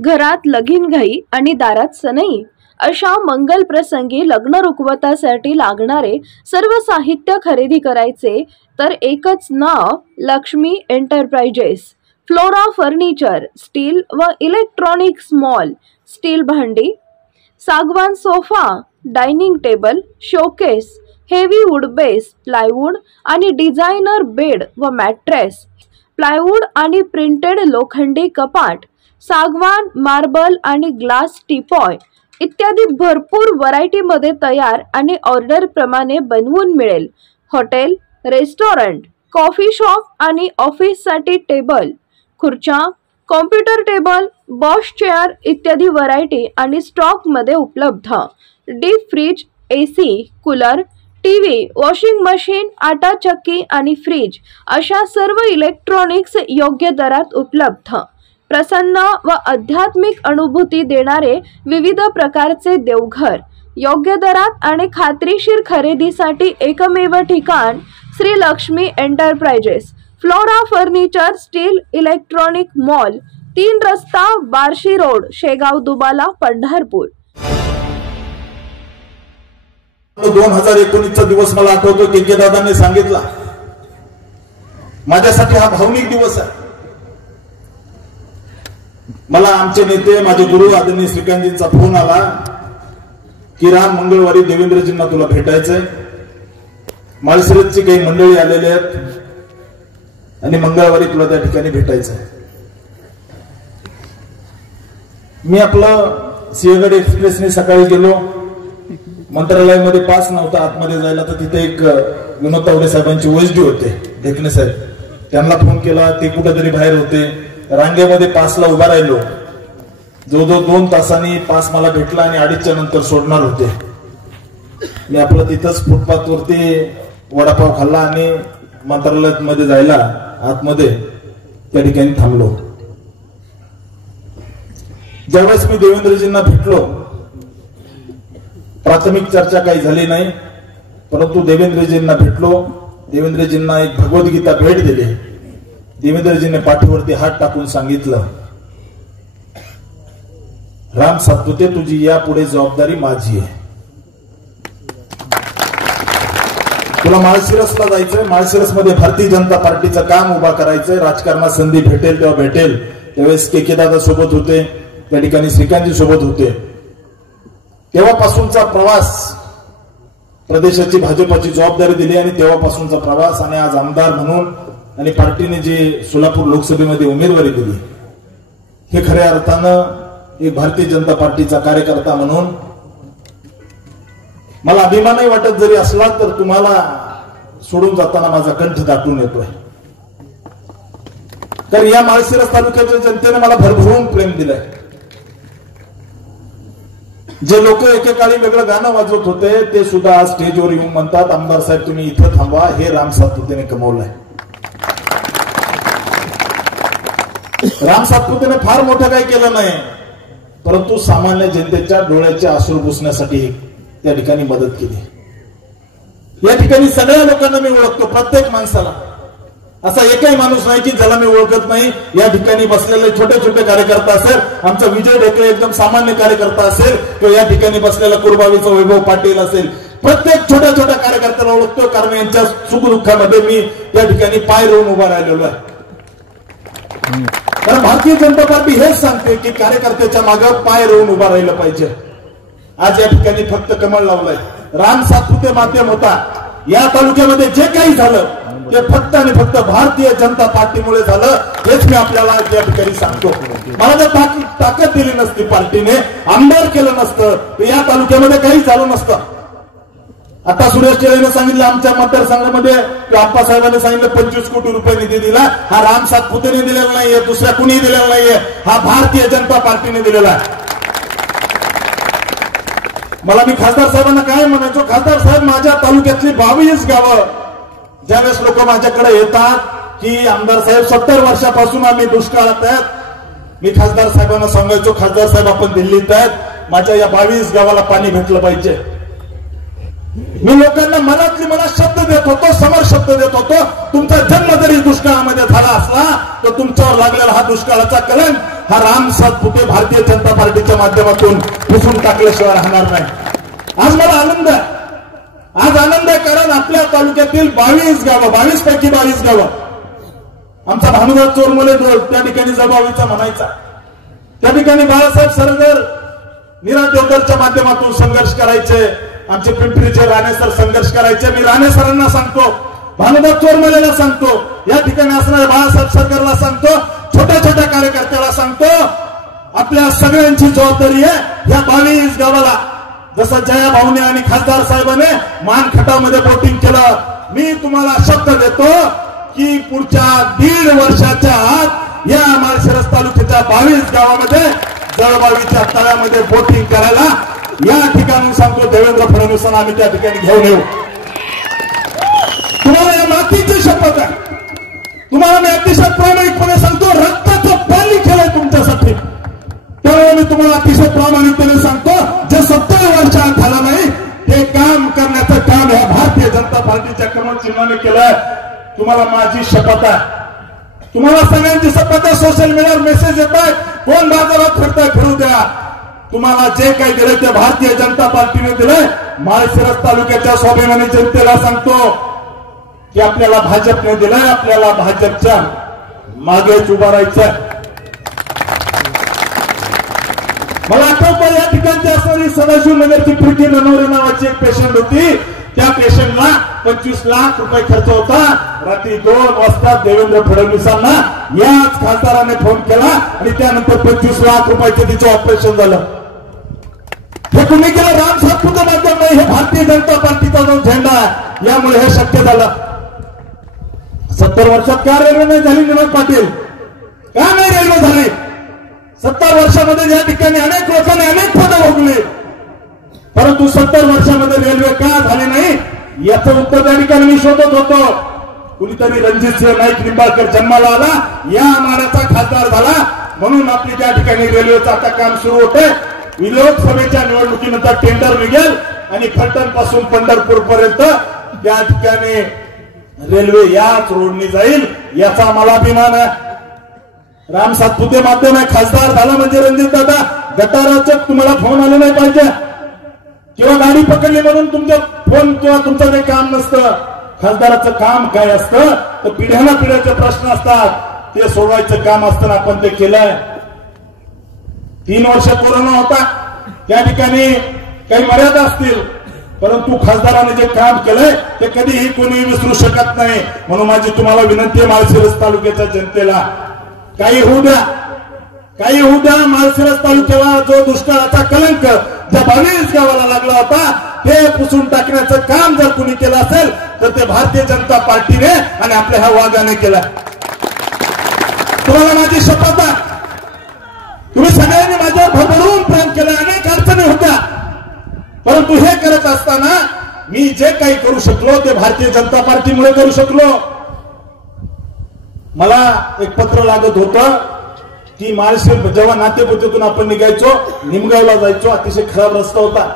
घरात लगीनघाई आणि दारात सनई अशा मंगल प्रसंगी लग्न रुखवतासाठी लागणारे सर्व साहित्य खरेदी करायचे तर एकच नाव Lakshmi enterprises. Flora furniture, steel व इलेक्ट्रॉनिक्स मॉल, स्टील भांडी, सागवान sofa, dining table, showcase, heavy wood base, plywood आणि डिझायनर बेड व मॅट्रेस, प्लायवूड आणि प्रिंटेड लोखंडी कपाट, सागवान, मार्बल आणि ग्लास टीपॉय इत्यादी भरपूर व्हरायटीमध्ये तयार आणि ऑर्डर प्रमाणे बनवून मिळेल. हॉटेल, रेस्टॉरंट, कॉफी शॉप आणि ऑफिससाठी टेबल, खुर्च्या, कॉम्प्युटर टेबल, बॉश चेअर इत्यादी व्हरायटी आणि स्टॉकमध्ये उपलब्ध. Deep freeze, AC, cooler, TV, washing machine, आटा चक्की आणि फ्रीज अशा सर्व इलेक्ट्रॉनिक्स योग्य दरात उपलब्ध. प्रसन्न व आध्यात्मिक अनुभूती देणारे विविध प्रकारचे देवघर, योग्य दरात आणि खात्रीशीर खरेदीसाठी एकमेव ठिकाण Shri Lakshmi enterprises. Flora furniture, steel, electronic mall, 3 रस्ता, बार्शी रोड, शेगाव दुबाला, पंढरपूर. 2019चा दिवस मला आठवतो. के दादांनी सांगितला, माझ्यासाठी हा भावनिक दिवस आहे. मला आमचे नेते, माझे गुरु आदरणीय श्रीकांतजींचा फोन आला की राम, मंगळवारी देवेंद्रजींना तुला भेटायचंय. माळशिरसची काही मंडळी आलेली आहेत आणि मंगळवारी तुला त्या ठिकाणी भेटायचंय. मी आपलं सिंहगड एक्सप्रेसने सकाळी गेलो. मंत्रालयामध्ये पास नव्हता आतमध्ये जायला, तर तिथे एक विनोद तावडे साहेबांची वैजडी होते, ढेकणे साहेब. त्यांना फोन केला, ते कुठेतरी बाहेर होते. रांगेमध्ये पासला उभा राहिलो. जवळजवळ 2 तासांनी पास मला भेटला आणि 2:30च्या नंतर सोडणार होते. मी आपलं तिथंच फुटपाथ वरती वडापाव खाल्ला आणि मंत्रालयामध्ये जायला आतमध्ये त्या ठिकाणी थांबलो. ज्यावेळेस मी देवेंद्रजींना भेटलो, प्राथमिक चर्चा काही झाली नाही, परंतु देवेंद्रजींना भेटलो. देवेंद्रजींना एक भगवद्गीता भेट दिली. देवेंद्रजींनी पाठीवरती हात टाकून सांगितलं, राम सातपुते, तुझी यापुढे जबाबदारी माझी आहे. तुला माळशिरसला जायचंय. माळशिरसमध्ये भारतीय जनता पार्टीचं काम उभा करायचंय. राजकारणात संधी भेटेल तेव्हा भेटेल. त्यावेळेस के दादा सोबत होते, त्या ठिकाणी श्रीकांतजी सोबत होते. तेव्हापासूनचा प्रवास, प्रदेशाची भाजपची जबाबदारी दिली आणि तेव्हापासूनचा प्रवास, आणि आज आमदार म्हणून आणि पार्टीने जी सोलापूर लोकसभेमध्ये उमेदवारी दिली, हे खऱ्या अर्थानं एक भारतीय जनता पार्टीचा कार्यकर्ता म्हणून मला अभिमानही वाटत जरी असला तर तुम्हाला सोडून जाताना माझा कंठ दाटून येतोय. तर या माळशिरस तालुक्याच्या जनतेने मला भरभरून प्रेम दिलंय. जे लोक एकेकाळी वेगळं गाणं वाजवत होते, ते सुद्धा आज स्टेजवर येऊन म्हणतात, आमदार साहेब तुम्ही इथं थांबा, हे राम सातपुतेने कमवलंय. राम सातपुतेने फार मोठं काही केलं नाही, परंतु सामान्य जनतेच्या डोळ्याचे अश्रू पुसण्यासाठी त्या ठिकाणी मदत केली. या ठिकाणी सगळ्या लोकांना मी ओळखतो, प्रत्येक माणसाला. असा एकही माणूस नाही की ज्याला मी ओळखत नाही. या ठिकाणी बसलेले छोटे छोटे कार्यकर्ता असेल, आमचा विजय ढेकळे एकदम सामान्य कार्यकर्ता असेल, किंवा या ठिकाणी बसलेला कुरबावीचा वैभव पाटील असेल, प्रत्येक छोट्या छोट्या कार्यकर्त्याला ओळखतो, कारण यांच्या सुखदुःखामध्ये मी त्या ठिकाणी पाय रोवून उभा राहिलेलो आहे. कारण भारतीय जनता पार्टी हेच सांगते की कार्यकर्त्याच्या मागे पाय रोवून उभा राहिलं पाहिजे. आज या ठिकाणी फक्त कमळ लावलंय. राम सातपुते माध्यम होता. या तालुक्यामध्ये जे काही झालं ते फक्त आणि फक्त भारतीय जनता पार्टीमुळे झालं, हेच मी आपल्याला या ठिकाणी सांगतो. मला जर ताकद दिली नसती, पार्टीने आमदार केलं नसतं, तर या तालुक्यामध्ये काही झालं नसतं. आता सुरेश टेळेने सांगितलं आमच्या मतदारसंघामध्ये, आप्पासाहेबांनी सांगितलं 25 कोटी रुपये निधी दिला. हा राम सातपुतेने दिलेला नाहीये, दुसऱ्या कुणी दिलेला नाहीये, हा भारतीय जनता पार्टीने दिलेला आहे. मला मी खासदार साहेबांना काय म्हणायचो, खासदार साहेब माझ्या तालुक्यातली 22 गावं, ज्यावेळेस लोक माझ्याकडे येतात की आमदार साहेब 70 वर्षापासून आम्ही दुष्काळात आहेत, मी खासदार साहेबांना सांगायचो, खासदार साहेब आपण दिल्लीत आहेत, माझ्या या 22 गावाला पाणी भेटलं पाहिजे. मी लोकांना मनातली मनात शब्द देत होतो, समोर शब्द देत होतो. तुमचा जन्म जरी दुष्काळामध्ये झाला असला तर तुमच्यावर लागलेला हा दुष्काळाचा कलंक हा राम सातपुते भारतीय जनता पार्टीच्या माध्यमातून पुसून टाकल्याशिवाय राहणार नाही. आज मला आनंद आहे, आज आनंद आहे कारण आपल्या तालुक्यातील 22 पैकी 22 गावं आमचा भानुदास चोरमोले त्या ठिकाणी जबाबीचा म्हणायचा. त्या ठिकाणी बाळासाहेब सरगर नीरा देवधरच्या माध्यमातून संघर्ष करायचे, आमचे पिंपरीचे राणे सर संघर्ष करायचे. मी राणे सरांना सांगतो, भानुदास चोरमलेला सांगतो, या ठिकाणी असणाऱ्या बाळासाहेब सरगरला सांगतो, छोट्या छोट्या कार्यकर्त्याला सांगतो, आपल्या सगळ्यांची जबाबदारी आहे या 22 गावाला. जसं जया भाऊने आणि खासदार साहेबांनी मानखटामध्ये बोटिंग केलं, मी तुम्हाला शब्द देतो की पुढच्या 1.5 वर्षाच्या आत या माळशिरस तालुक्याच्या 22 गावामध्ये जळबावीच्या तळ्यामध्ये बोटिंग करायला या ठिकाणी सांगतो देवेंद्र फडणवीसांना आम्ही त्या ठिकाणी घेऊन येऊ. तुम्हाला या मातीची शपथ आहे, तुम्हाला मी अतिशय प्रामाणिकपणे सांगतो, रक्ताचं पाणी केलंय तुमच्यासाठी. त्यामुळे मी तुम्हाला अतिशय प्रामाणिकपणे सांगतो, जे 70 वर्षात झालं नाही ते काम करण्याचं काम या भारतीय जनता पार्टीच्या कमळ चिन्हाने केलंय. तुम्हाला माझी शपथ आहे, तुम्हाला सगळ्यांची शपथ आहे. सोशल मीडियावर मेसेज येत आहेत, कोण बाजारात फिरताय फिरू द्या. तुम्हाला जे काही दिलंय ते भारतीय जनता पार्टीने दिलंय. माळशिरस तालुक्याच्या स्वाभिमानी जनतेला सांगतो की आपल्याला भाजपने दिलंय, आपल्याला भाजपच्या मागेच उभा राहायचंय. मला आठवतं या ठिकाणची असणारी सदाशिव नगरची प्रीती ननवरे नावाची एक पेशंट होती. त्या पेशंटला 25 लाख रुपये खर्च होता. रात्री 2 वाजता देवेंद्र फडणवीसांना याच खासदाराने फोन केला आणि त्यानंतर 25 लाख रुपयाचे तिचं ऑपरेशन झालं. हे कुणी केलं? राम सातपुते माध्यम नाही, हे भारतीय जनता पार्टीचा जो झेंडा आहे यामुळे हे शक्य झालं. 70 वर्षात का रेल्वे नाही झाली विनोद पाटील? का नाही रेल्वे झाली? 70 वर्षामध्ये या ठिकाणी अनेक लोकांनी अनेक पदं भोगली, परंतु 70 वर्षामध्ये रेल्वे का झाली नाही याचं उत्तर त्या ठिकाणी मी शोधत होतो. कुणीतरी रणजितसिंह नाईक निंबाळकर जन्माला आला, या मानाचा खासदार झाला, म्हणून आपली त्या ठिकाणी रेल्वेचं आता काम सुरू होतंय. लोकसभेच्या निवडणुकीनंतर टेंडर निघेल आणि फलटण पासून पंढरपूर पर्यंत त्या ठिकाणी रेल्वे याच रोडनी जाईल, याचा मला अभिमान आहे. राम सातपुते माध्यम आहे, खासदार झाला म्हणजे रणजित दादा गटाराचे तुम्हाला फोन आले नाही पाहिजे किंवा गाडी पकडली म्हणून तुमच्या फोन किंवा तुमचं काही काम नसतं. खासदाराचं काम काय असतं तर पिढ्याना पिढ्याचे प्रश्न असतात, ते सोडवायचं काम असतं. आपण ते केलंय. 3 वर्ष कोरोना होता, त्या ठिकाणी काही मर्यादा असतील, परंतु खासदाराने जे काम केलंय ते कधीही कोणी विसरू शकत नाही. म्हणून माझी तुम्हाला विनंती आहे, माळशिरस तालुक्याच्या जनतेला, काही होऊ द्या, काही होऊ द्या. माळशिरस तालुक्याला जो दुष्काळाचा कलंक ज्या 22 गावाला लागला होता ते पुसून टाकण्याचं काम जर कुणी केलं असेल तर ते भारतीय जनता पार्टीने आणि आपल्या ह्या वाघाने केलं. तुम्हाला माझी शपथ आहे, तुम्ही सगळ्यांनी माझ्यावर भरभरून प्रेम केलं. अनेक अडचणी होत्या, परंतु हे करत असताना मी जे काही करू शकलो ते भारतीय जनता पार्टीमुळे करू शकलो. मला एक पत्र लागत होतं की माळशिरस जेव्हा नातेपुतेतून आपण निघायचो, निमगावला जायचो, अतिशय खराब रस्ता होता.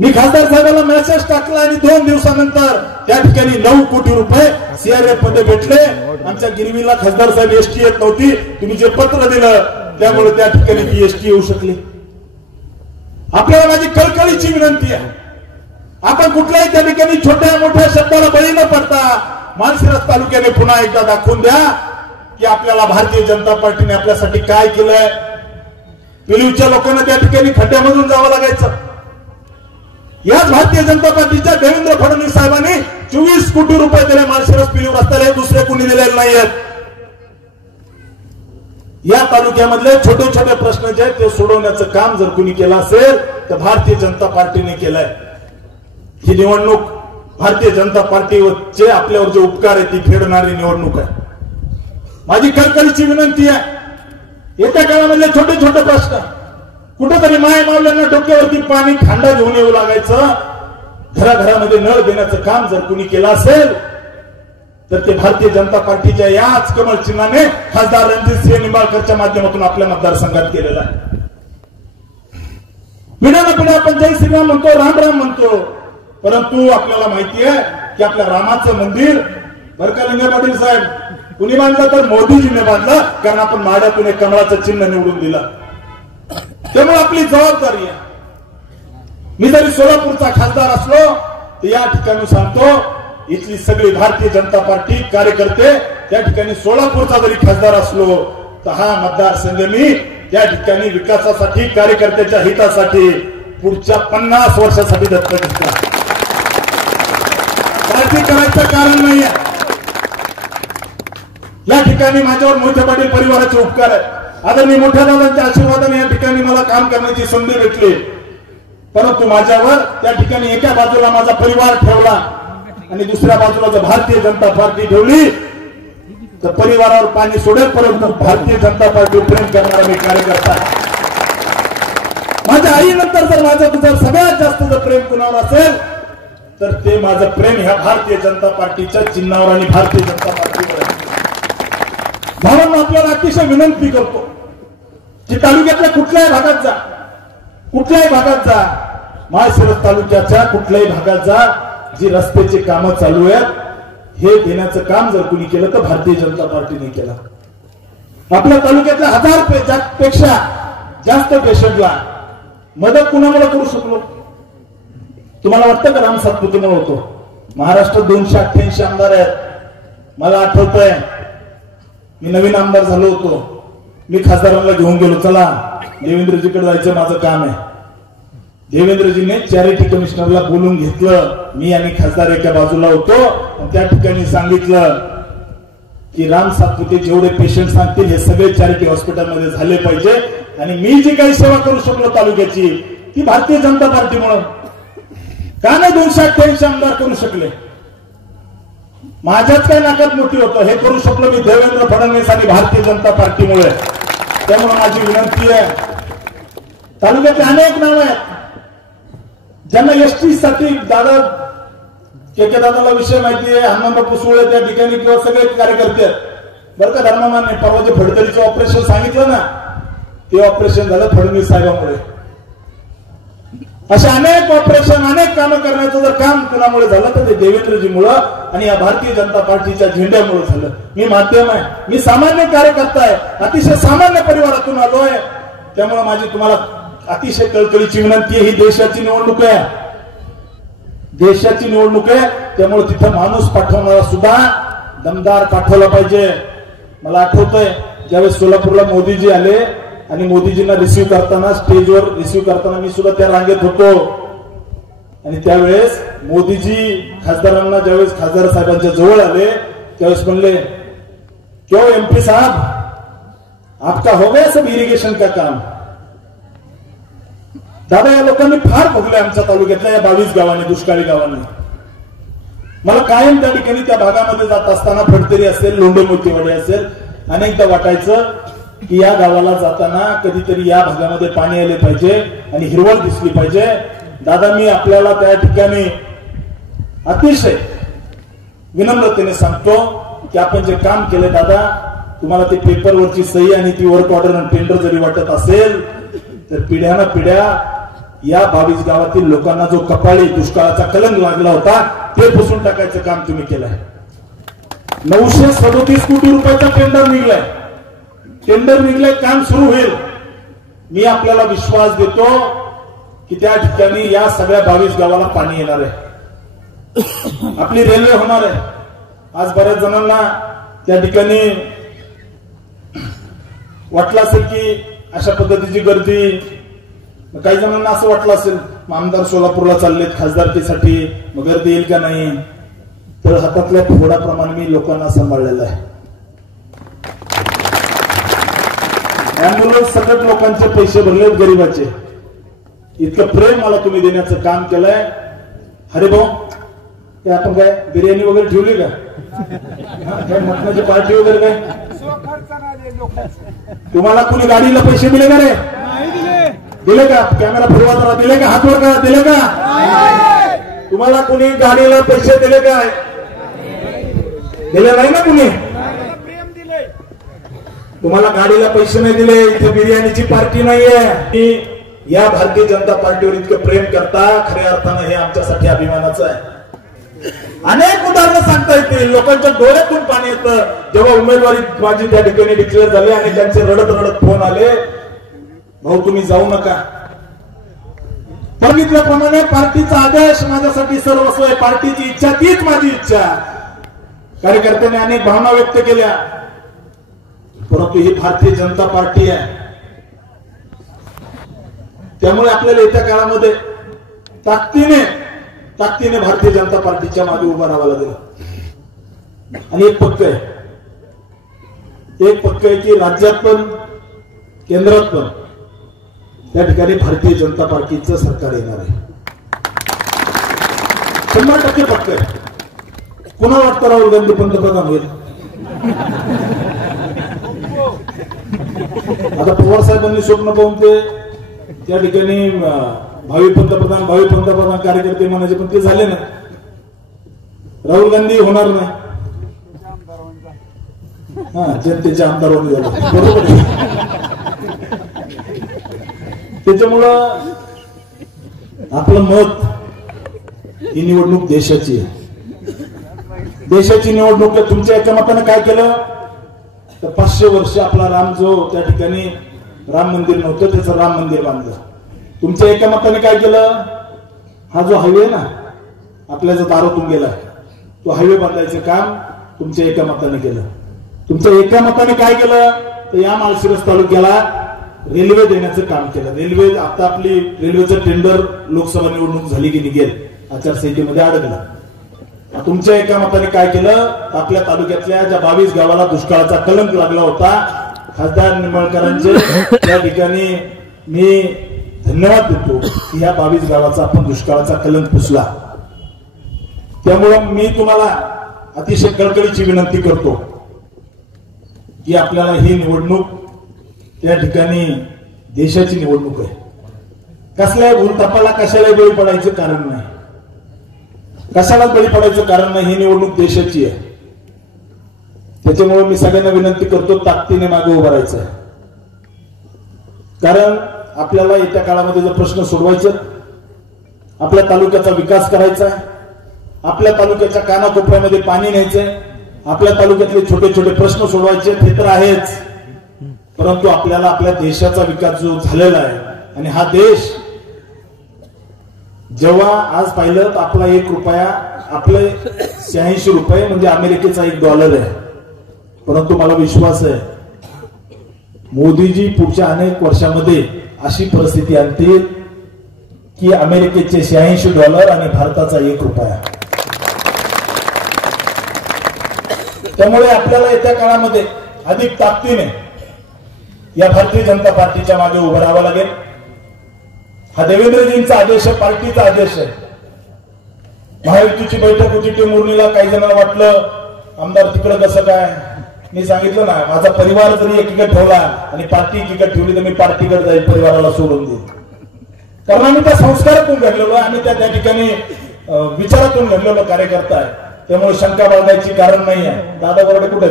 मी खासदार साहेबांना मेसेज टाकला आणि 2 दिवसानंतर त्या ठिकाणी 9 कोटी रुपये सीआरएफ मध्ये भेटले. आमच्या गिरवीला खासदार साहेब एसटी येत नव्हती, तुम्ही जे पत्र दिलं त्यामुळे त्या ठिकाणी ती एसटी येऊ शकली. आपल्याला माझी कळकळीची विनंती आहे, आपण कुठल्याही त्या ठिकाणी छोट्या मोठ्या शब्दाला बळी न पडता माळशिरस तालुक्याने पुन्हा एकदा दाखवून द्या की आपल्याला भारतीय जनता पार्टीने आपल्यासाठी काय केलंय. पिलीवच्या लोकांना त्या ठिकाणी खड्ड्यामधून जावं लागायचं. याच भारतीय जनता पार्टीच्या देवेंद्र फडणवीस साहेबांनी 24 कोटी रुपये दिले माळशिरस पिलीव रस्त्याला, दुसरे कोणी दिलेले नाहीयेत. या तालुक्यामधले छोटे छोटे प्रश्न जे आहेत ते सोडवण्याचं काम जर कुणी केलं असेल तर भारतीय जनता पार्टीने केलंय. ही निवडणूक भारतीय जनता पार्टीचे आपल्यावर जे उपकार आहे ती फेडणारी निवडणूक आहे. माझी कळकळीची विनंती आहे, येत्या काळामधले छोटे छोटे प्रश्न, कुठेतरी माय मावल्यांना डोक्यावरती पाणी खांडा घेऊन येऊ लागायचं, घराघरामध्ये नळ देण्याचं काम जर कुणी केलं असेल तर ते भारतीय जनता पार्टीच्या याच कमळ चिन्हाने खासदार रणजितसिंह निंबाळकरच्या माध्यमातून आपल्या मतदारसंघात केलेला आहे. पिढ्याना पिढ्या आपण जय श्रीराम म्हणतो, राम राम म्हणतो, परंतु आपल्याला माहिती आहे की आपल्या रामाचं मंदिर, बरं का लिंगे पाटील साहेब, कुणी बांधला तर मोदीजीने बांधला, कारण आपण माड्यातून एक कमळाचं चिन्ह निवडून दिलं. त्यामुळे आपली जबाबदारी आहे. मी जरी सोलापूरचा खासदार असलो तर या ठिकाणी सांगतो, इथली सगळी भारतीय जनता पार्टी कार्यकर्ते त्या ठिकाणी सोलापूरचा जरी खासदार असलो तर हा मतदारसंघ मी त्या ठिकाणी विकासासाठी, कार्यकर्त्याच्या हितासाठी पुढच्या 50 वर्षासाठी दत्तक घेतला. पार्टी करायचं कारण नाहीये. या ठिकाणी माझ्यावर मोठे पाटील परिवाराचे उपकार आहेत. आदरणीय मोठ्या दादांच्या आशीर्वादाने या ठिकाणी मला काम करण्याची संधी भेटली. परंतु माझ्यावर त्या ठिकाणी एका बाजूला माझा परिवार ठेवला आणि दुसऱ्या बाजूला जर भारतीय जनता पार्टी ठेवली तर परिवारावर पाणी सोडेल, परंतु भारतीय जनता पार्टी प्रेम करणारा मी कार्यकर्ता. माझ्या आईनंतर जर माझं तुझं सगळ्यात जास्त जर प्रेम कुणावर असेल तर ते माझं प्रेम ह्या भारतीय जनता पार्टीच्या चिन्हावर आणि भारतीय जनता पार्टीवर आहे. म्हणून आपल्याला अतिशय विनंती करतो की तालुक्यातल्या कुठल्याही भागात जा, कुठल्याही भागात जा, माळशिरस तालुक्याच्या कुठल्याही भागात जा, जी रस्त्याची कामं चालू आहेत हे देण्याचं काम जर कुणी केलं तर भारतीय जनता पार्टीने केलं. आपल्या तालुक्यातल्या 1000 पेक्षा जास्त पेशंटला मदत कुणामुळे करू शकलो? तुम्हाला वाटतं का राम सातपुतेमुळे होतो? महाराष्ट्रात 288 आमदार आहेत. मला आठवतंय मी नवीन आमदार झालो होतो, मी खासदारांना घेऊन गेलो, चला देवेंद्रजीकडे जायचं माझं काम आहे. देवेंद्रजीने चॅरिटी कमिशनरला बोलून घेतलं, मी आणि खासदार एका बाजूला होतो, त्या ठिकाणी सांगितलं की राम सातपुते जेवढे पेशंट सांगतील हे सगळे चॅरिटी हॉस्पिटलमध्ये झाले पाहिजे आणि मी जी काही सेवा करू शकलो तालुक्याची ती भारतीय जनता पार्टीमुळे. का नाही 288 आमदार करू शकले? माझ्याच काही नाकात मोठी होतं, हे करू शकलो मी देवेंद्र फडणवीस आणि भारतीय जनता पार्टीमुळे. त्यामुळे माझी विनंती आहे, तालुक्यातले अनेक नाव आहेत ज्यांना एसटी साठी दादा के दादाला विषय माहिती आहे, हनुमंत पुसुळे त्या ठिकाणी किंवा सगळे कार्यकर्ते आहेत बरं का. धर्मामान्य परवा जे फडतरीचं ऑपरेशन सांगितलं ना, ते ऑपरेशन झालं फडणवीस साहेबांमुळे. अशा अनेक ऑपरेशन, अनेक कामं करण्याचं जर काम कुणामुळे झालं तर ते देवेंद्रजीमुळं आणि या भारतीय जनता पार्टीच्या झेंड्यामुळे झालं. मी माध्यम आहे, मी सामान्य कार्यकर्ता आहे, अतिशय सामान्य परिवारातून आलोय. त्यामुळे माझी तुम्हाला अतिशय कळकळीची विनंती आहे, ही देशाची निवडणूक आहे, देशाची निवडणूक आहे. त्यामुळे तिथं माणूस पाठवणारा सुद्धा दमदार पाठवला पाहिजे. मला आठवतंय ज्यावेळेस सोलापूरला मोदीजी आले आणि मोदीजींना रिसिव्ह करताना, स्टेजवर रिसिव्ह करताना मी सुद्धा त्या रांगेत होतो आणि त्यावेळेस मोदीजी खासदारांना ज्यावेळेस खासदार साहेबांच्या जवळ आले त्यावेळेस म्हणले, क्यों एमपी साहब आपका हो गया सब इरिगेशन का काम? दादा या लोकांनी फार भोगले आमच्या तालुक्यातल्या या 22 गावांनी, दुष्काळी गावांनी. मला कायम त्या ठिकाणी त्या भागामध्ये जात असताना फडतरी असेल, लोंढे मोतीवाडी असेल, अनेकदा वाटायचं की या गावाला जाताना कधीतरी या भागामध्ये पाणी आले पाहिजे आणि हिरवळ दिसली पाहिजे. दादा मी आपल्याला त्या ठिकाणी अतिशय विनम्रतेने सांगतो की आपण जे काम केले दादा, तुम्हाला ते पेपरवरची सही आणि ती वर्क ऑर्डर आणि टेंडर जरी वाटत असेल तर पिढ्याना पिढ्या या 22 गावातील लोकांना जो कपाळी दुष्काळाचा कलंक लागला होता ते पुसून टाकायचं काम तुम्ही केलंय. 937 कोटी रुपयाचा टेंडर निघलंय, काम सुरू होईल. मी आपल्याला विश्वास देतो की त्या ठिकाणी या सगळ्या 22 गावाला पाणी येणार आहे, आपली रेल्वे होणार आहे. आज बऱ्याच जणांना त्या ठिकाणी वाटलं असेल की अशा पद्धतीची गर्दी, काही जणांना असं वाटलं असेल आमदार सोलापूरला चाललेत खासदारकीसाठी, मग गर्दी येईल का नाही. तर हातातल्या फोडाप्रमाणे मी लोकांना सांभाळलेलं आहे. अँब्युलन्स सकट लोकांचे पैसे भरलेत गरीबाचे. इतकं प्रेम मला तुम्ही देण्याचं काम केलंय. अरे भाऊ ते आपण काय बिर्याणी वगैरे ठेवली का? काय मटणाची पार्टी वगैरे काय? तुम्हाला कुणी गाडीला पैसे दिले का रे? दिले का? कॅमेरा फिरवा जरा, दिले का? हात वर करा, दिले का? तुम्हाला कुणी गाडीला पैसे दिले का? दिले नाही ना कुणी? तुम्हाला गाडीला पैसे नाही दिले, इथे बिर्याणीची पार्टी नाहीये. या भारतीय जनता पार्टीवर इतकं प्रेम करता, खऱ्या अर्थानं हे आमच्यासाठी अभिमानाचं आहे. अनेक उदाहरणं सांगता येतील. लोकांच्या डोळ्यातून पाणी येतं जेव्हा उमेदवारी माझी त्या ठिकाणी डिक्लेअर झाली आणि त्यांचे रडत रडत फोन आले, भाऊ तुम्ही जाऊ नका. सांगितल्याप्रमाणे पार्टीचा आदेश माझ्यासाठी सर्वस्व आहे. पार्टीची इच्छा तीच माझी इच्छा. कार्यकर्त्यांनी अनेक भावना व्यक्त केल्या, परंतु ही भारतीय जनता पार्टी आहे. त्यामुळे आपल्याला येत्या काळामध्ये ताकदीने भारतीय जनता पार्टीच्या मागे उभा राहावं लागेल. आणि एक पक्क आहे की राज्यात पण केंद्रात पण त्या ठिकाणी भारतीय जनता पार्टीचं सरकार येणार आहे. 100% पक्क आहे. पुन्हा वाटतं राहुल गांधी पंतप्रधान होईल. आता पवार साहेबांनी स्वप्न पाहून ते त्या ठिकाणी भावी पंतप्रधान कार्यकर्ते म्हणायचे, पण ते झाले नाही. राहुल गांधी होणार नाही. जनतेचे आमदार होऊन झाले, बरोबर. त्याच्यामुळं आपलं मत, ही निवडणूक देशाची आहे. देशाची निवडणूक आहे. तुमच्या एका मतानं काय केलं तर 500 वर्ष आपला राम जो त्या ठिकाणी राम मंदिर नव्हतं त्याचं राम मंदिर बांधलं. तुमच्या एका मताने काय केलं, हा जो हायवे ना आपल्या जो दारातून गेला तो हायवे बांधायचं काम तुमच्या एका मताने केलं. तुमच्या एका मताने काय केलं तर या माळशिरस तालुक्याला रेल्वे देण्याचं काम केलं. रेल्वे आता आपली रेल्वेचं टेंडर लोकसभा निवडणूक झाली की निघेल, आचारसंहितेमध्ये अडकलं. तुमच्या एका मताने काय केलं, आपल्या तालुक्यातल्या ज्या 22 गावाला दुष्काळाचा कलंक लागला होता, खासदार निंबाळकरांचे त्या ठिकाणी मी धन्यवाद देतो की या 22 गावाचा आपण दुष्काळाचा कलंक पुसला. त्यामुळं मी तुम्हाला अतिशय कळकळीची विनंती करतो की आपल्याला ही निवडणूक त्या ठिकाणी देशाची निवडणूक आहे. कसल्याही भूलथापाला कशालाही बळी पडायचं कारण नाही. कशालाच बळी पडायचं कारण नाही. ही निवडणूक देशाची आहे. त्याच्यामुळे मी सगळ्यांना विनंती करतो, ताकदीने मागे उभं राहायचं आहे. कारण आपल्याला येत्या काळामध्ये जर प्रश्न सोडवायचे, आपल्या तालुक्याचा विकास करायचा आहे, आपल्या तालुक्याच्या कानाकोपऱ्यामध्ये पाणी न्यायचंय, आपल्या तालुक्यातले छोटे छोटे प्रश्न सोडवायचे, ते तर आहेच, परंतु आपल्याला आपल्या देशाचा विकास जो झालेला आहे, आणि हा देश जेव्हा आज पाहिलं तर आपला 1 रुपया आपले 86 रुपये म्हणजे अमेरिकेचा $1 आहे. परंतु मला विश्वास आहे मोदीजी पुढच्या अनेक वर्षामध्ये अशी परिस्थिती आणतील की अमेरिकेचे $86 आणि भारताचा 1 रुपया. त्यामुळे आपल्याला येत्या काळामध्ये अधिक ताकदीने या भारतीय जनता पार्टीच्या मागे उभं राहावं लागेल. हा देवेंद्रजींचा आदेश आहे, पार्टीचा आदेश आहे. महायुतीची बैठक होती, ते मुरलीला काही जणांना वाटलं आमदार तिकडं कसं काय. मी सांगितलं ना, माझा परिवार जरी एकीकडे ठेवला आणि पार्टी एकीकडे ठेवली तर मी पार्टीकडे जाईल, परिवाराला सोडून देईल. कारण आम्ही त्या संस्कारातून घडलेलो आहे, आम्ही त्या ठिकाणी विचारातून घडलेलो कार्यकर्ता आहे. त्यामुळे शंका बाळगायची कारण नाही आहे. दादा बरोबर कुठे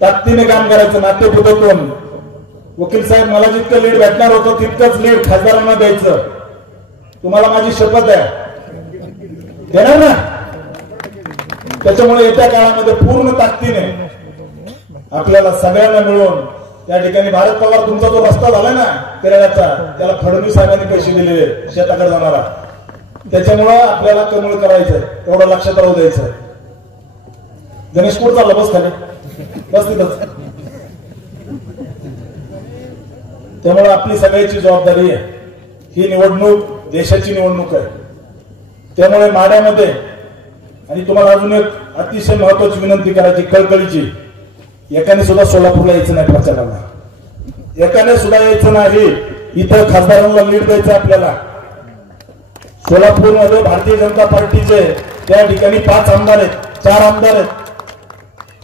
ताकदीने काम करायचं, नातेपुतातून. वकील साहेब, मला जितकं लीड भेटणार होतं तितकंच लीड खासदारांना द्यायचं. तुम्हाला माझी शपथ आहे, देणार ना. त्याच्यामुळे येत्या काळामध्ये पूर्ण ताकदीने आपल्याला सगळ्यांना मिळून त्या ठिकाणी भारत पवार तुमचा जो रस्ता झाला ना केरळाचा, त्याला फडणवीस साहेबांनी पैसे दिलेले शेताकडे जाणारा. त्याच्यामुळं आपल्याला कमळ करायचंय, एवढं लक्षात राहू द्यायचं. गणेश कुठं चालला, बस खाली, बस तिथंच. त्यामुळे आपली सगळ्याची जबाबदारी आहे. ही निवडणूक देशाची निवडणूक आहे. त्यामुळे माड्यामध्ये, आणि तुम्हाला अजून एक अतिशय महत्वाची विनंती करायची, कळकळीची, एकाने सुद्धा सोलापूरला यायचं नाही प्रचाराला. एकाने सुद्धा यायचं नाही. इथं खासदारांना लीड द्यायचं आपल्याला. सोलापूरमध्ये भारतीय जनता पार्टीचे त्या ठिकाणी 5 आमदार आहेत, 4 आमदार आहेत.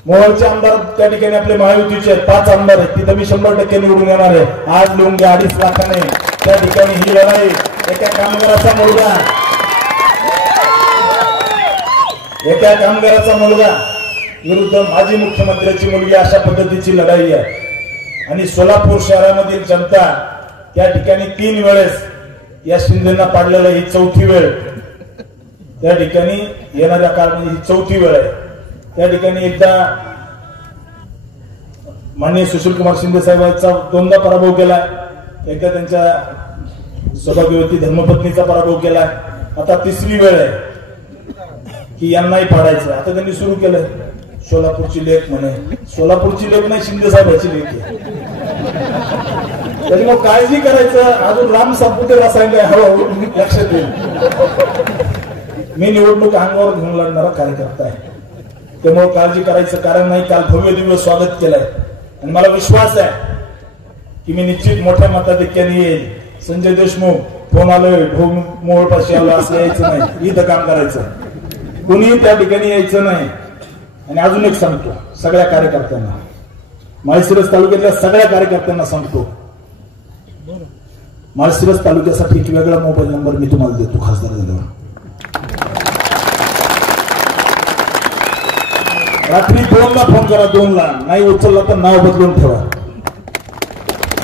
मोहोळचे आमदार त्या ठिकाणी आपले महायुतीचे 5 आमदार आहेत. तिथं मी 100% निवडून येणार आहे. आज लिहून घ्या, 2.5 लाखाने त्या ठिकाणी ही लढाई. एका कामगाराचा मुलगा विरुद्ध माजी मुख्यमंत्र्याची मुलगी, अशा पद्धतीची लढाई आहे. आणि सोलापूर शहरामधील जनता त्या ठिकाणी 3 वेळेस या शिंदेना पाडलेलं, ही 4थी वेळ. त्या ठिकाणी येणाऱ्या काळामध्ये ही 4थी वेळ आहे. त्या ठिकाणी एकदा माननीय सुशील कुमार शिंदे साहेबांचा 2दा पराभव केला, एकदा त्यांच्या सौभाग्यवती धर्मपत्नीचा पराभव केला. आता 3री वेळ आहे की यांनाही पाडायचं. आता त्यांनी सुरू केलं सोलापूरची लेख म्हणे. सोलापूरची लेख नाही, शिंदे साहेबांची लेख आहे. त्याच्यामुळे काळजी करायचं. अजून राम सातपुते रसायन हळूहळू लक्षात येईल. मी निवडणूक अंगावर घेऊन लढणारा कार्यकर्ता आहे, त्यामुळे काळजी करायचं कारण नाही. काल भव्य दिव्य स्वागत केलंय आणि मला विश्वास आहे की मी निश्चित मोठ्या मताधिक्याने येईल. संजय देशमुख फोन आलोय, मोहळपाशी आलो असं यायचं नाही. इथं काम करायचं, कुणीही त्या ठिकाणी यायचं नाही. आणि अजून एक सांगतो सगळ्या कार्यकर्त्यांना, माळशिरस तालुक्यातल्या सगळ्या कार्यकर्त्यांना सांगतो, माळशिरस तालुक्यासाठी एक वेगळा मोबाईल नंबर मी तुम्हाला देतो. खासदार झाल्यावर रात्री 2ला फोन करा, 2ला नाही उचलला तर नाव बदलून ठेवा.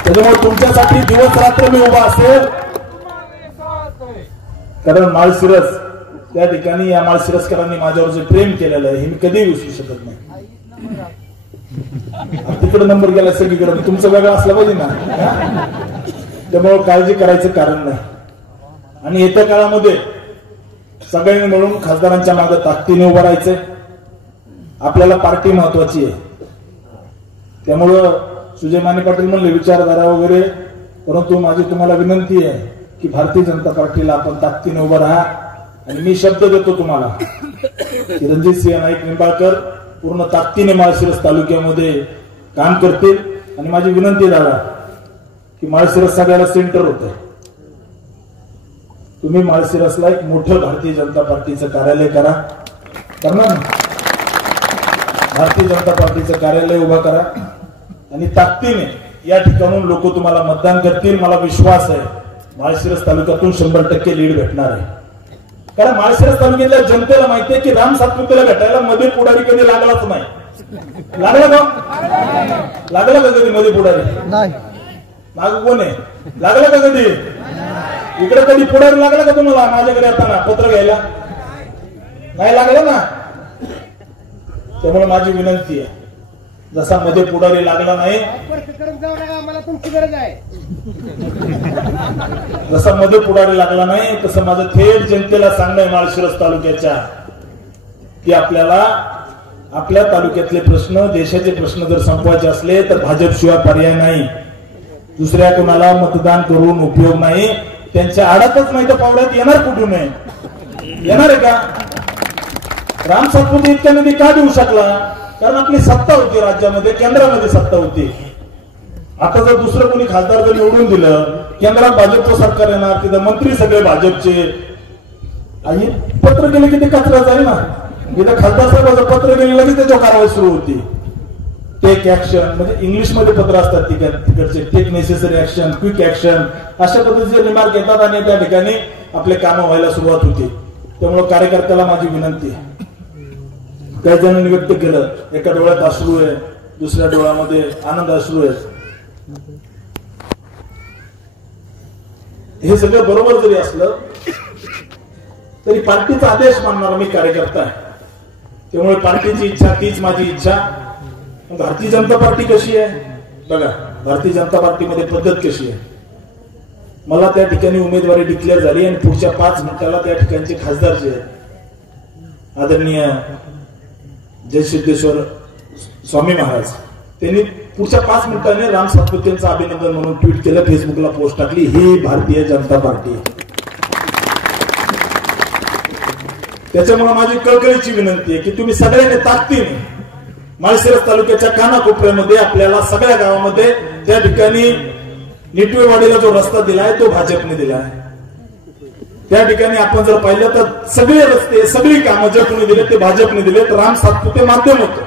त्याच्यामुळे तुमच्यासाठी दिवस रात्र मी उभा असेल. कारण माळशिरस त्या ठिकाणी या माळशिरसकरांनी माझ्यावर जे प्रेम केलेलं आहे हे मी कधीही विसरू शकत नाही. तिकडे नंबर गेला सगळीकडे, तुमचं वेगळं असलं पाहिजे ना. त्यामुळे काळजी करायचं कारण नाही. आणि येत्या काळामध्ये सगळ्यांनी मिळून खासदारांच्या मागे ताकदीने उभं राहायचंय. आपल्याला पार्टी महत्वाची आहे, त्यामुळं सुजय माने पाटील म्हणले विचारधारा वगैरे, परंतु माझी तुम्हाला विनंती आहे की भारतीय जनता पार्टीला आपण ताकदीने उभं राहा. आणि मी शब्द देतो तुम्हाला की रणजितसिंह नाईक निंबाळकर पूर्ण ताकदीने माळशिरस तालुक्यामध्ये काम करतील. आणि माझी विनंती दादा की माळशिरस सगळ्याला सेंटर होत आहे. तुम्ही माळशिरसला एक मोठं भारतीय जनता पार्टीचं कार्यालय करा, करणार ना? भारतीय जनता पार्टीचं कार्यालय उभा करा आणि ताकदीने या ठिकाणून लोक तुम्हाला मतदान करतील. मला विश्वास आहे माळशिरस तालुक्यातून 100% लीड भेटणार आहे. कारण माळशिरस तालुक्यातल्या जनतेला माहितीये की राम सातपुतेला भेटायला मध्ये पुढारी कधी लागलाच नाही. लागला का? लागला का कधी मध्ये पुढारी? नाही. माग कोण आहे? लागला का कधी? इकडे कधी पुढारी लागला का तुम्हाला? माझ्याकडे येताना पत्र घ्यायला नाही लागला ना. त्यामुळे माझी विनंती आहे, जसा मध्ये पुढारी लागला नाही, जसा मध्ये पुढारी लागला नाही, तसं माझं थेट जनतेला सांगणं माळशिरस तालुक्याच्या की आपल्याला आपल्या तालुक्यातले प्रश्न, देशाचे प्रश्न जर संपवायचे असले तर भाजपशिवाय पर्याय नाही. दुसऱ्या कोणाला मतदान करून उपयोग नाही. त्यांच्या आडातच नाही तर पावड्यात येणार कुठून आहे? येणार आहे का? राम सातपुते इतक्या निधी का देऊ शकला? कारण आपली सत्ता होती राज्यामध्ये, केंद्रामध्ये सत्ता होती. आता जर दुसरं कोणी खासदार जर निवडून दिलं, केंद्रात भाजपचं सरकार येणार, तिथं मंत्री सगळे भाजपचे, आणि पत्र गेले की ते कचरा जाईल ना. इथं खासदार साहेबांचं पत्र गेलं की त्याच्यावर कारवाई सुरू होती. टेक ऍक्शन म्हणजे इंग्लिशमध्ये पत्र असतात तिकडचे, take necessary action, quick action, अशा पद्धतीचे रिमार्क येतात आणि त्या ठिकाणी आपले काम व्हायला सुरुवात होती. त्यामुळे कार्यकर्त्याला माझी विनंती आहे, काही जणांनी व्यक्त केलं एका डोळ्यात अश्रू आहे, दुसऱ्या डोळ्यामध्ये आनंद अश्रू आहे. हे सगळं बरोबर जरी असलं तरी पार्टीचा आदेश मानणारा मी कार्यकर्ता आहे. त्यामुळे पार्टीची इच्छा तीच माझी इच्छा. भारतीय जनता पार्टी कशी आहे बघा, भारतीय जनता पार्टीमध्ये पद्धत कशी आहे. मला त्या ठिकाणी उमेदवारी डिक्लेअर झाली आणि पुढच्या 5 मिनिटाला त्या ठिकाणचे खासदार जे आहेत आदरणीय जयसिद्धेश्वर स्वामी महाराज, त्यांनी पुढच्या 5 मिनिटांनी राम सातपुतेंचं अभिनंदन म्हणून ट्विट केलं, फेसबुकला पोस्ट टाकली, ही भारतीय जनता पार्टी. त्याच्यामुळे माझी कळकळीची विनंती आहे की तुम्ही सगळ्यांनी ताकदीने माळशिरस तालुक्याच्या कानाकोपऱ्यामध्ये आपल्याला सगळ्या गावामध्ये त्या ठिकाणी निटवेवाडीला जो रस्ता दिलाय तो भाजपने दिलाय. त्या ठिकाणी आपण जर पाहिलं तर सगळे रस्ते, सगळी कामं जे कोणी दिले ते भाजपने दिले, तर राम सातपुते माध्यम होतं.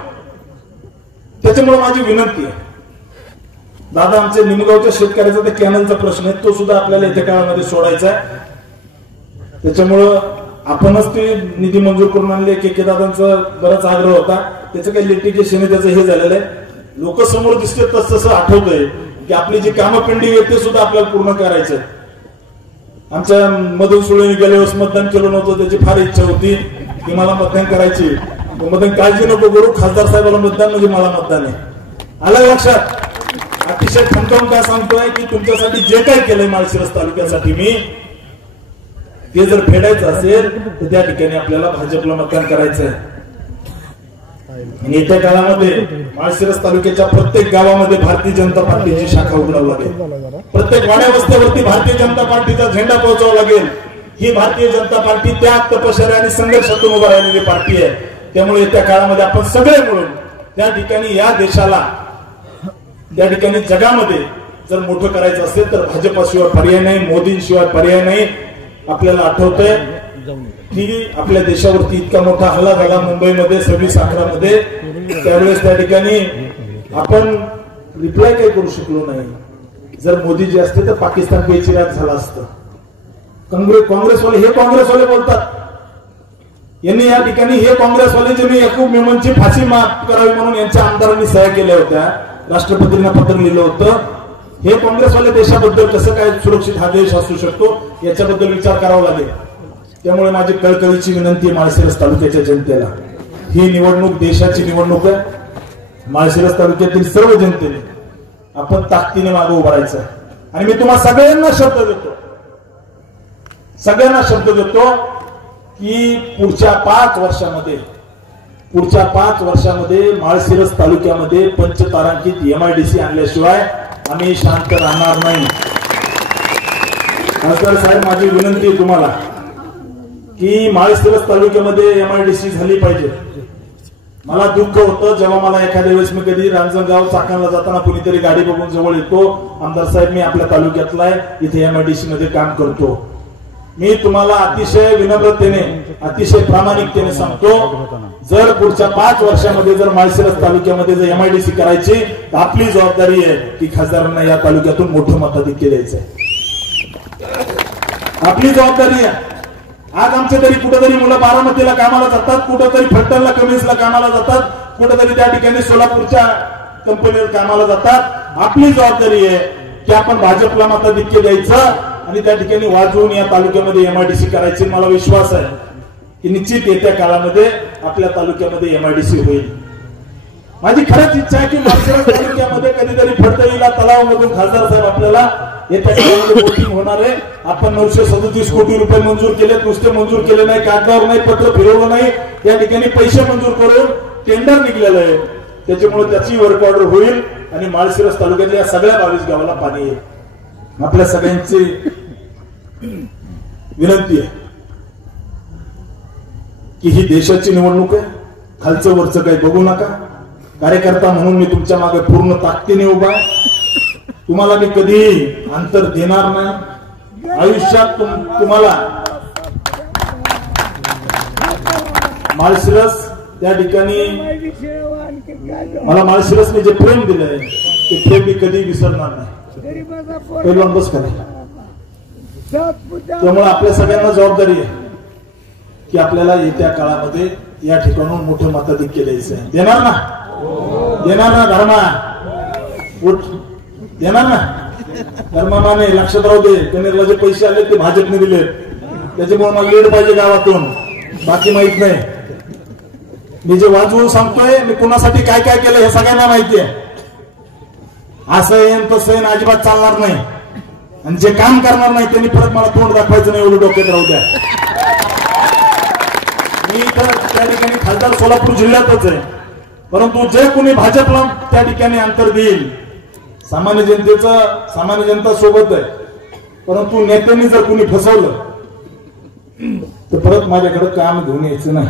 त्याच्यामुळे माझी विनंती आहे दादा, आमच्या निमगावच्या शेतकऱ्याचा ते कॅनलचा प्रश्न आहे, तो सुद्धा आपल्याला येत्या काळामध्ये सोडायचा आहे. त्याच्यामुळं आपणच ते निधी मंजूर करून आणले. के दादांचा बराच आग्रह होता, त्याचं काही लिटिगेशन त्याचं हे झालेलं आहे. लोक समोर दिसते तसं आठवतंय की आपली जी कामं पेंडिंग आहेत ते सुद्धा आपल्याला पूर्ण करायचं. आमच्या मधून सुळेने गेल्या वेळेस मतदान केलं नव्हतं, त्याची फार इच्छा होती की मला मतदान करायची. मतदान काळजी नको करू, खासदार साहेबाला मतदान म्हणजे मला मतदान आहे. आलं लक्षात? अतिशय खंतवून काय सांगतोय की तुमच्यासाठी जे काही केलंय माळशिरस तालुक्यासाठी मी, ते जर फेडायचं असेल तर त्या ठिकाणी आपल्याला भाजपला मतदान करायचंय. आणि येत्या काळामध्ये माळशिरस तालुक्याच्या प्रत्येक गावामध्ये भारतीय जनता पार्टीची शाखा उघडावी लागेल. प्रत्येक वाड्या वस्त्यावरती भारतीय जनता पार्टीचा झेंडा पोहोचवावा लागेल. ही भारतीय जनता पार्टी त्याग, तपश्चर्या आणि संघर्षातून उभा राहिलेली पार्टी आहे. त्यामुळे येत्या काळामध्ये आपण सगळे मिळून त्या ठिकाणी या देशाला, त्या ठिकाणी जगामध्ये जर मोठं करायचं असेल तर भाजपाशिवाय पर्याय नाही, मोदींशिवाय पर्याय नाही. आपल्याला आठवतंय की आपल्या देशावरती इतका मोठा हल्ला झाला मुंबईमध्ये 26/11 मध्ये. त्यावेळेस त्या ठिकाणी आपण रिप्लाय काही करू शकलो नाही. जर मोदीजी असते तर पाकिस्तान बेचिराग झाला असतं. काँग्रेसवाले हे काँग्रेसवाले बोलतात, यांनी या ठिकाणी हे काँग्रेसवाले ज्यांनी याकूब मेमनची फाशी माफ करावी म्हणून यांच्या आमदारांनी सह्या केल्या होत्या, राष्ट्रपतींना पत्र लिहिलं होतं. हे काँग्रेसवाले देशाबद्दल कसं काय सुरक्षित हा देश असू शकतो याच्याबद्दल विचार करावा लागेल. त्यामुळे माझी कळकळीची विनंती आहे माळशिरस तालुक्याच्या जनतेला, ही निवडणूक देशाची निवडणूक आहे. माळशिरस तालुक्यातील सर्व जनतेने आपण ताकदीने मागे उभारायचं. आणि मी तुम्हाला सगळ्यांना शब्द देतो की पुढच्या 5 वर्षामध्ये माळशिरस तालुक्यामध्ये पंचतारांकित MIDC आणल्याशिवाय आम्ही शांत राहणार नाही. खासदार साहेब, माझी विनंती आहे तुम्हाला की माळशिरस तालुक्यामध्ये MIDC झाली पाहिजे. मला दुःख होतं जेव्हा मला एखाद्या वेळेस मी कधी रांजणगाव चाकणला जाताना कुणीतरी गाडी बघून जवळ येतो, आमदार साहेब मी आपल्या तालुक्यातला आहे, इथे MIDC मध्ये काम करतो. मी तुम्हाला अतिशय विनम्रतेने, अतिशय प्रामाणिकतेने सांगतो, जर पुढच्या 5 वर्षामध्ये जर माळशिरस तालुक्यामध्ये जर MIDC करायची तर आपली जबाबदारी आहे की खासदारांना या तालुक्यातून मोठं मताधिक्य द्यायचंय. आपली जबाबदारी आहे. आज आमचे तरी कुठेतरी मुलं बारामतीला कामाला जातात, कुठेतरी फलटणला कमिन्सला कामाला जातात, कुठेतरी त्या ठिकाणी सोलापूरच्या कंपनीवर कामाला जातात. आपली जबाबदारी आहे की आपण भाजपला मताधिक्य द्यायचं आणि त्या ठिकाणी वाजवून या तालुक्यामध्ये MIDC करायची. मला विश्वास आहे की निश्चित येत्या काळामध्ये आपल्या तालुक्यामध्ये MIDC होईल. माझी खरंच इच्छा आहे की माळशिरस तालुक्यामध्ये कधीतरी फडतळीला तलावामधून खासदार साहेब आपल्याला येत्या काळामध्ये वोटिंग होणार आहे. आपण 937 कोटी रुपये मंजूर केले, नुसते मंजूर केले नाही, कागदावर नाही, पत्र फिरवलं नाही, या ठिकाणी पैसे मंजूर करून टेंडर निघलेलं आहे. त्याच्यामुळे त्याची वर्क ऑर्डर होईल आणि माळशिरस तालुक्यातल्या या सगळ्या 22 गावाला पाणी येईल. आपल्या सगळ्यांची विनंती आहे की ही देशाची निवडणूक आहे, खालचं वरचं काही बघू नका. कार्यकर्ता म्हणून मी तुमच्या मागे पूर्ण ताकदीने उभा आहे. तुम्हाला मी कधी अंतर देणार नाही. आयुष्यात तुम्हाला माळशिरस त्या ठिकाणी मला माळशिरसने जे प्रेम दिलंय ते प्रेम मी कधी विसरणार नाही. पहिलं बस करा. त्यामुळे आपल्या सगळ्यांना जबाबदारी आहे की आपल्याला येत्या काळामध्ये या ठिकाणून मोठं मताधिक्य द्यायचं आहे. देणार ना? देणार ना? धर्मा देणार ना? धर्माने लक्षात राहू दे, कनेरला जे पैसे आले ते भाजपने दिले, त्याच्यामुळे मला लीड पाहिजे गावातून, बाकी माहित नाही. मी जे वाजवून सांगतोय मी कुणासाठी काय काय केलं हे सगळ्यांना माहिती आहे. असं येईन तसं येईन अजिबात चालणार नाही. आणि जे काम करणार नाही त्यांनी परत मला तोंड दाखवायचं नाही, एवढं डोक्यात राहू द्या. मी तर त्या ठिकाणी खासदार सोलापूर जिल्ह्यातच आहे, परंतु जे कोणी भाजपला त्या ठिकाणी अंतर देईल, सामान्य जनता सोबत आहे, परंतु नेत्यांनी जर कोणी फसवलं तर परत माझ्याकडे काम घेऊन यायचं नाही.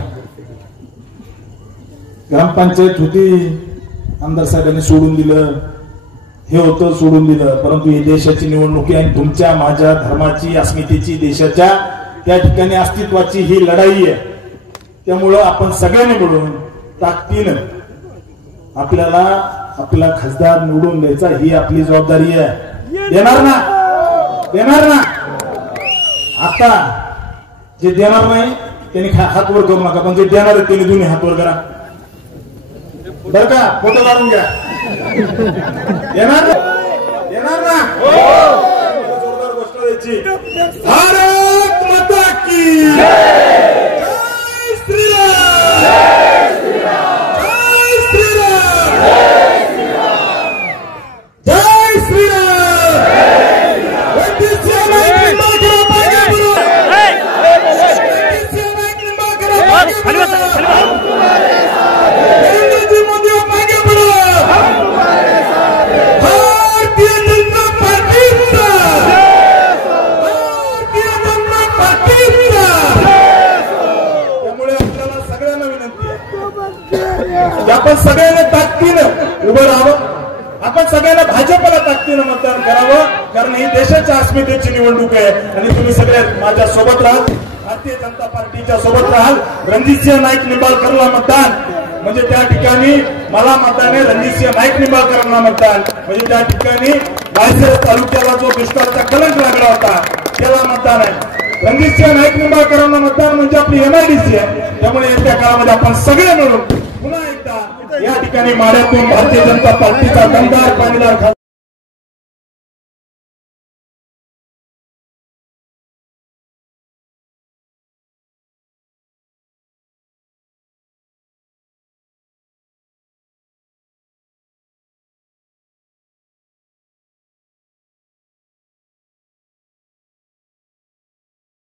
ग्रामपंचायत होती, आमदार साहेबांनी सोडून दिलं, हे होतं सोडून दिलं, परंतु ही देशाची निवडणूक आहे आणि तुमच्या माझ्या धर्माची, अस्मितेची, देशाच्या त्या ठिकाणी अस्तित्वाची ही लढाई आहे. त्यामुळं आपण सगळ्यांनी मिळून ताकदीनं आपल्याला आपला खासदार निवडून द्यायचा, ही आपली जबाबदारी आहे. देणार ना? देणार ना? आता जे देणार नाही त्यांनी हात वर करू नका, पण जे देणार आहे त्यांनी दोन्ही हात वर करा बर का. फोटो काढून घ्या. येणार ना? जोरदार गोष्ट द्यायची. आपण सगळ्यांना ताकदीनं उभं राहावं, आपण सगळ्यांना भाजपला ताकदीनं मतदान करावं, कारण ही देशाच्या अस्मितेची निवडणूक आहे आणि तुम्ही सगळे माझ्या सोबत राहाल, भारतीय जनता पार्टीच्या सोबत राहाल. रणजितसिंह नाईक निंबाळकरला मतदान म्हणजे त्या ठिकाणी मला मतदान आहे, रणजितसिंह नाईक निंबाळकरांना मतदान म्हणजे त्या ठिकाणी माळशिरस तालुक्याला जो दुष्काळाचा कलंक लागला होता त्याला मतदान आहे. रणजितसिंह नाईक निंबाळकरांना मतदान म्हणजे आपली MIDC आहे. त्यामुळे येत्या काळामध्ये आपण सगळे मिळून पुन्हा एकदा या ठिकाणी माड्यातून भारतीय जनता पार्टीचा दमदार पाणीदार